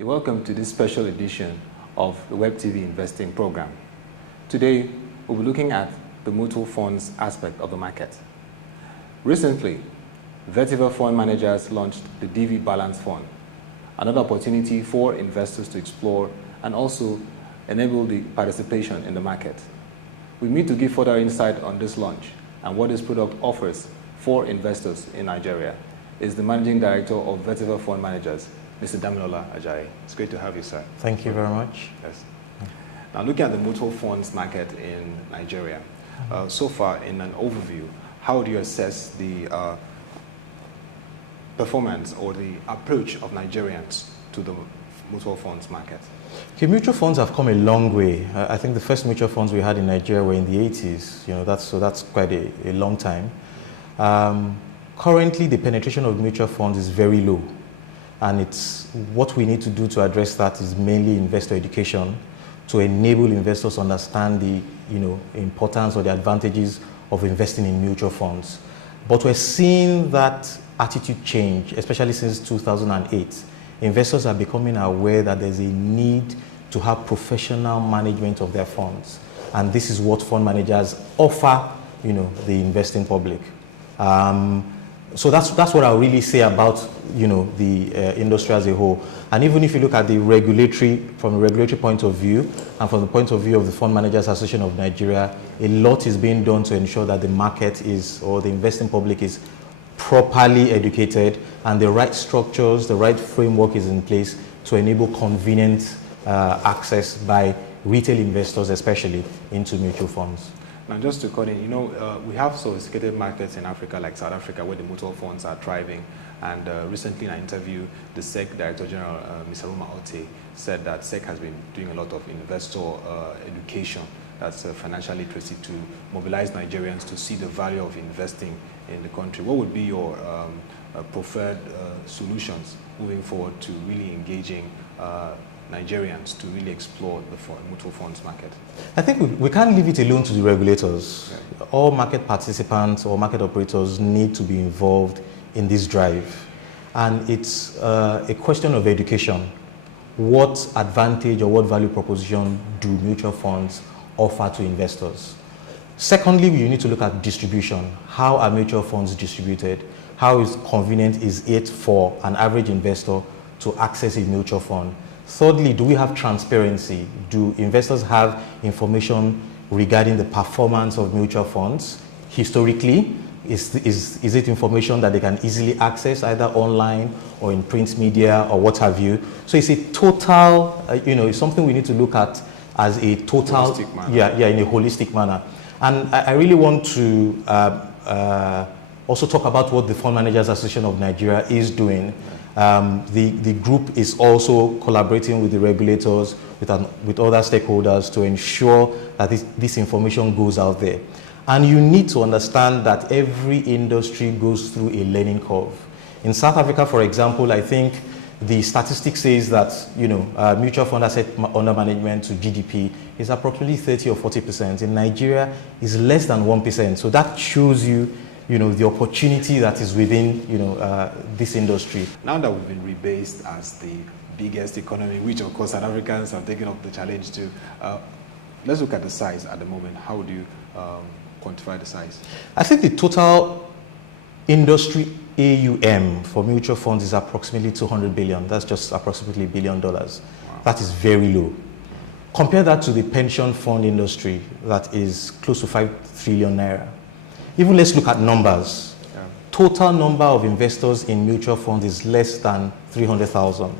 You're welcome to this special edition of the WebTV Investing program. Today, we'll be looking at the mutual funds aspect of the market. Recently, Vetiva fund managers launched the DV Balance Fund, another opportunity for investors to explore and also enable the participation in the market. We meet to give further insight on this launch and what this product offers for investors in Nigeria is the Managing Director of Vetiva Fund Managers, Mr. Damilola Ajayi. It's great to have you, sir. Thank you very much. Yes. Now, looking at the mutual funds market in Nigeria, so far in an overview, how do you assess the performance or the approach of Nigerians to the mutual funds market? Okay, mutual funds have come a long way. I think the first mutual funds we had in Nigeria were in the 80s. That's quite a long time. Currently, the penetration of mutual funds is very low. And it's what we need to do to address that is mainly investor education to enable investors to understand the importance or the advantages of investing in mutual funds. But we're seeing that attitude change, especially since 2008. Investors are becoming aware that there's a need to have professional management of their funds. And this is what fund managers offer the investing public. So that's what I'll really say about the industry as a whole. And even if you look at the from a regulatory point of view and from the point of view of the Fund Managers Association of Nigeria, a lot is being done to ensure that the market or the investing public is properly educated and the right structures, the right framework is in place to enable convenient access by retail investors especially into mutual funds. Now, just to cut in, we have sophisticated markets in Africa, like South Africa, where the mutual funds are thriving. And recently in an interview, the SEC Director General, Mr. Ruma Ote, said that SEC has been doing a lot of investor education, that's financial literacy, to mobilize Nigerians to see the value of investing in the country. What would be your preferred solutions moving forward to really engaging Nigerians to really explore the mutual funds market? I think we can't leave it alone to the regulators. Yeah. All market participants or market operators need to be involved in this drive. And it's a question of education. What advantage or what value proposition do mutual funds offer to investors? Secondly, we need to look at distribution. How are mutual funds distributed? How convenient is it for an average investor to access a mutual fund? Thirdly, do we have transparency? Do investors have information regarding the performance of mutual funds historically? Is it information that they can easily access either online or in print media or what have you? So it's a total, it's something we need to look at as a total, in a holistic manner. And I really want to also talk about what the Fund Managers Association of Nigeria is doing. The group is also collaborating with the regulators, with other stakeholders to ensure that this information goes out there. And you need to understand that every industry goes through a learning curve. In South Africa, for example, I think the statistic says that mutual fund asset under management to GDP is approximately 30 or 40%. In Nigeria, is less than 1%. So that shows you the opportunity that is within, this industry. Now that we've been rebased as the biggest economy, which of course South Africans have taken up the challenge to, let's look at the size at the moment. How do you quantify the size? I think the total industry AUM for mutual funds is approximately 200 billion. That's just approximately $1 billion. Wow. That is very low. Compare that to the pension fund industry that is close to 5 trillion naira. Even let's look at numbers. Yeah. Total number of investors in mutual funds is less than 300,000.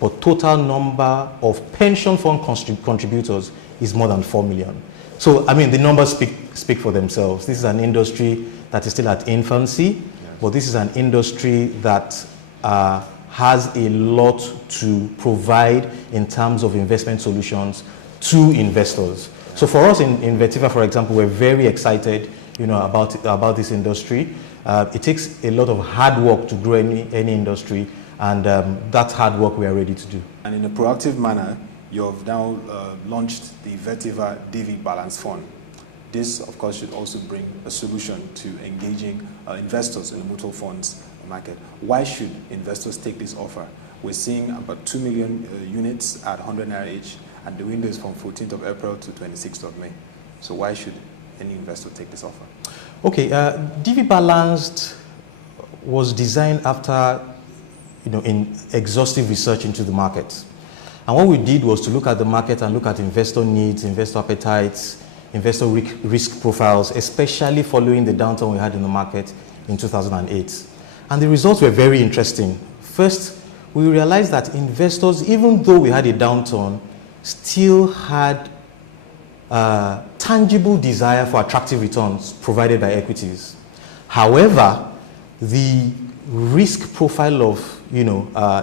But total number of pension fund contributors is more than 4 million. So, the numbers speak for themselves. This is an industry that is still at infancy, yes. But this is an industry that has a lot to provide in terms of investment solutions to investors. Yeah. So for us in Vetiva, for example, we're very excited about this industry. It takes a lot of hard work to grow any industry, and that hard work we are ready to do. And in a proactive manner, you have now launched the Vetiva DV Balance Fund. This, of course, should also bring a solution to engaging investors in the mutual funds market. Why should investors take this offer? we're seeing about 2 million units at 100 naira each, and the window is from 14th of April to 26th of May. So why should any investor take this offer? Okay, DV Balanced was designed after, in exhaustive research into the market. And what we did was to look at the market and look at investor needs, investor appetites, investor risk profiles, especially following the downturn we had in the market in 2008. And the results were very interesting. First, we realized that investors, even though we had a downturn, still had tangible desire for attractive returns provided by equities. However, the risk profile of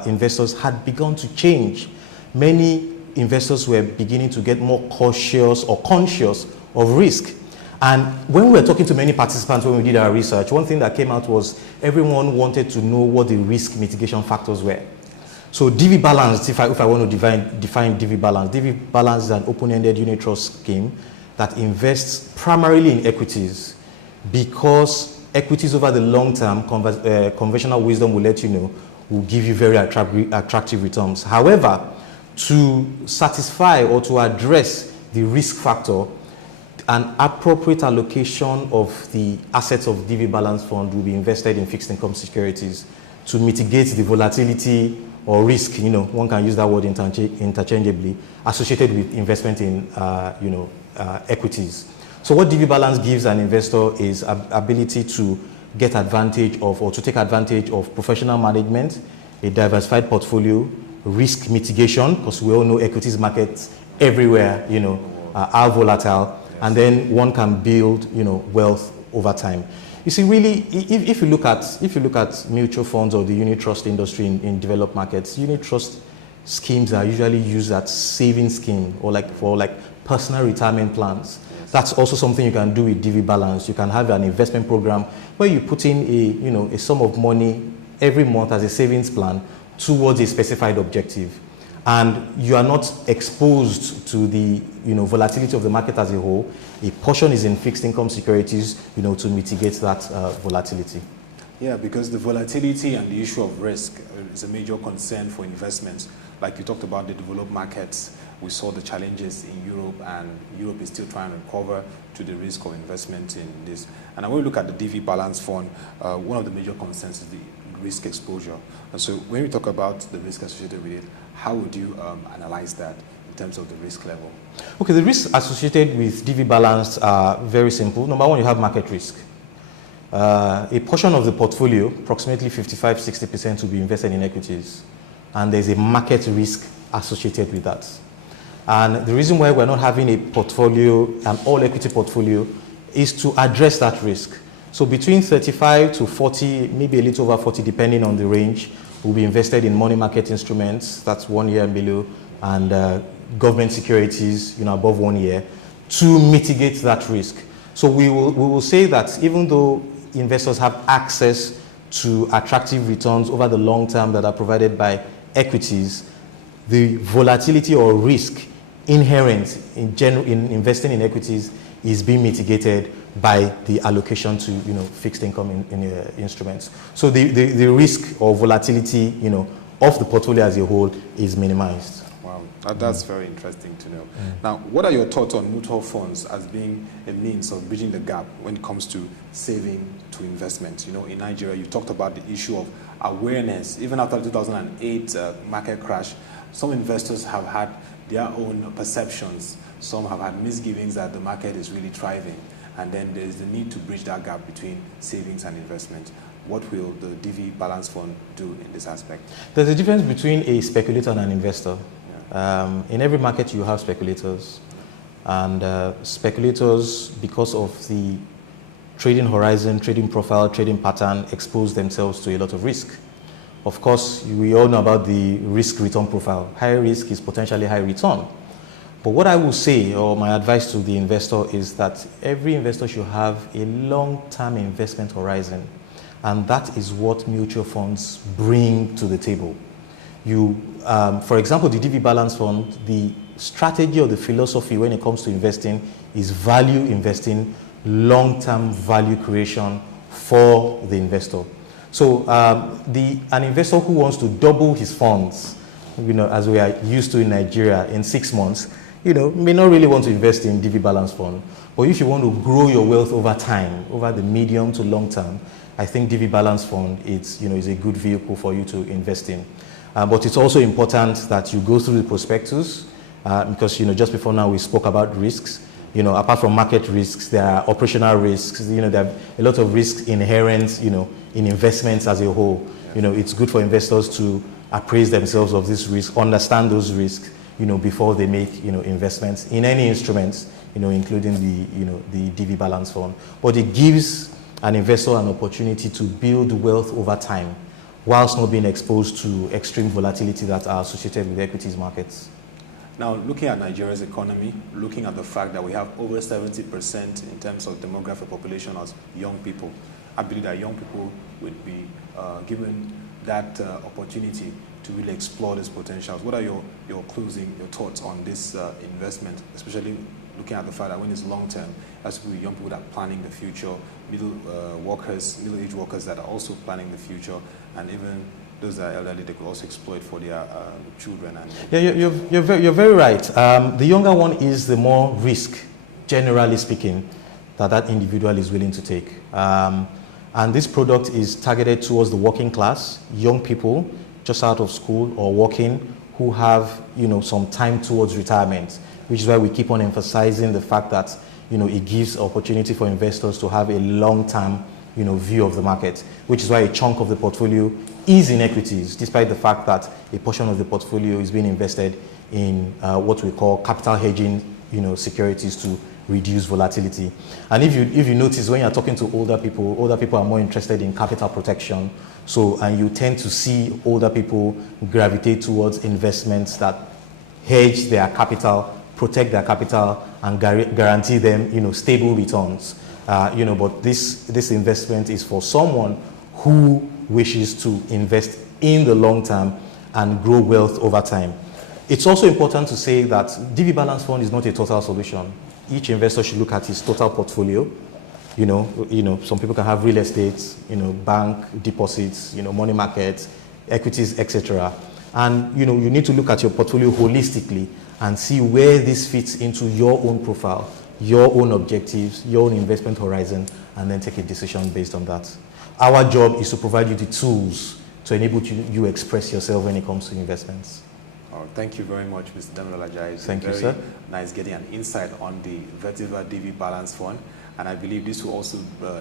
investors had begun to change. Many investors were beginning to get more cautious or conscious of risk. And when we were talking to many participants when we did our research, one thing that came out was everyone wanted to know what the risk mitigation factors were. So DV Balanced, if I want to define DV Balanced is an open-ended unit trust scheme that invests primarily in equities, because equities over the long term, conventional wisdom will let you know, will give you very attractive returns. However, to satisfy or to address the risk factor, an appropriate allocation of the assets of DV Balanced Fund will be invested in fixed income securities to mitigate the volatility or risk, one can use that word interchangeably, associated with investment in, equities. So what DV Balance gives an investor is ability to get advantage of, or to take advantage of, professional management, a diversified portfolio, risk mitigation, because we all know equities markets everywhere, are volatile, and then one can build, wealth over time. You see, really, if you look at mutual funds or the unit trust industry in developed markets, unit trust schemes are usually used as saving scheme or for personal retirement plans. That's also something you can do with DV Balance. You can have an investment program where you put in a sum of money every month as a savings plan towards a specified objective, and you are not exposed to the volatility of the market as a whole. A portion is in fixed income securities, to mitigate that volatility. Yeah, because the volatility and the issue of risk is a major concern for investments. Like you talked about the developed markets, we saw the challenges in Europe, and Europe is still trying to recover to the risk of investment in this. And when we look at the DV Balance Fund, one of the major concerns is the risk exposure. And so when we talk about the risk associated with it, how would you analyze that in terms of the risk level? Okay, the risks associated with DV Balance are very simple. Number one, you have market risk. A portion of the portfolio, approximately 55–60%, will be invested in equities, and there's a market risk associated with that. And the reason why we're not having a portfolio, an all equity portfolio, is to address that risk. So between 35 to 40, maybe a little over 40, depending on the range, will be invested in money market instruments, that's 1 year and below, and government securities, above 1 year, to mitigate that risk. So we will say that even though investors have access to attractive returns over the long term that are provided by equities, the volatility or risk inherent in investing in equities is being mitigated by the allocation to fixed income instruments. So the risk or volatility of the portfolio as a whole is minimized. Wow, that's very interesting to know. Now, what are your thoughts on mutual funds as being a means of bridging the gap when it comes to saving to investment? In Nigeria, you talked about the issue of awareness. Even after the 2008 market crash, some investors have had their own perceptions. Some have had misgivings that the market is really thriving. And then there's the need to bridge that gap between savings and investment. What will the DV Balance Fund do in this aspect? There's a difference between a speculator and an investor. Yeah. In every market you have speculators. And speculators, because of the trading horizon, trading profile, trading pattern, expose themselves to a lot of risk. Of course, we all know about the risk-return profile. High risk is potentially high return. But what I will say, or my advice to the investor, is that every investor should have a long-term investment horizon. And that is what mutual funds bring to the table. For example, the DV Balance Fund, the strategy or the philosophy when it comes to investing is value investing, long-term value creation for the investor. So an investor who wants to double his funds, as we are used to in Nigeria, in 6 months, may not really want to invest in DV balance fund. But if you want to grow your wealth over time, over the medium to long term, I think DV balance fund is a good vehicle for you to invest in. But it's also important that you go through the prospectus because just before now we spoke about risks. Apart from market risks, there are operational risks. There are a lot of risks inherent, in investments as a whole. It's good for investors to appraise themselves of this risk, understand those risks, before they make, investments in any instruments, including the DV balance fund. But it gives an investor an opportunity to build wealth over time, whilst not being exposed to extreme volatility that are associated with equities markets. Now, looking at Nigeria's economy, looking at the fact that we have over 70% in terms of demographic population as young people, I believe that young people would be given that opportunity to really explore these potentials. What are your thoughts on this investment, especially looking at the fact that when it's long term, as with young people that are planning the future, middle-aged workers that are also planning the future, and even those that are elderly, they could also exploit for their children. And you're very right. The younger one is the more risk, generally speaking, that individual is willing to take. And this product is targeted towards the working class, young people just out of school or working who have some time towards retirement, which is why we keep on emphasizing the fact that it gives opportunity for investors to have a long-term view of the market, which is why a chunk of the portfolio is in equities, despite the fact that a portion of the portfolio is being invested in what we call capital hedging securities to reduce volatility. And if you notice, when you're talking to older people are more interested in capital protection. And you tend to see older people gravitate towards investments that hedge their capital, protect their capital, and guarantee them stable returns. But this investment is for someone who wishes to invest in the long term and grow wealth over time. It's also important to say that DV balance fund is not a total solution. Each investor should look at his total portfolio. Some people can have real estate, bank deposits, money markets, equities, etc. And you need to look at your portfolio holistically and see where this fits into your own profile, your own objectives, your own investment horizon, and then take a decision based on that. Our job is to provide you the tools to enable you express yourself when it comes to investments. Thank you very much, Mr. Damilola Ajayi. Thank you, sir. Nice getting an insight on the Vetiva DV Balance Fund. And I believe this will also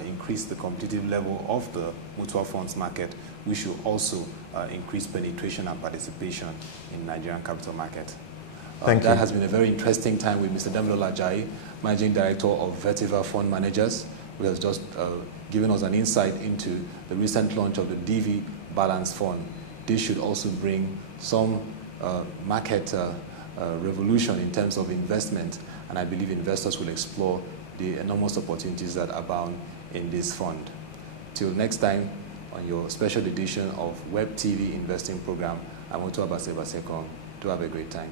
increase the competitive level of the mutual funds market, which will also increase penetration and participation in Nigerian capital market. Thank you. That has been a very interesting time with Mr. Damilola Ajayi, Managing Director of Vetiva Fund Managers, who has just given us an insight into the recent launch of the DV Balance Fund. This should also bring some market revolution in terms of investment, and I believe investors will explore the enormous opportunities that abound in this fund. Till next time, on your special edition of WebTV Investing program, I'm Otu Abase Basekong. Do have a great time.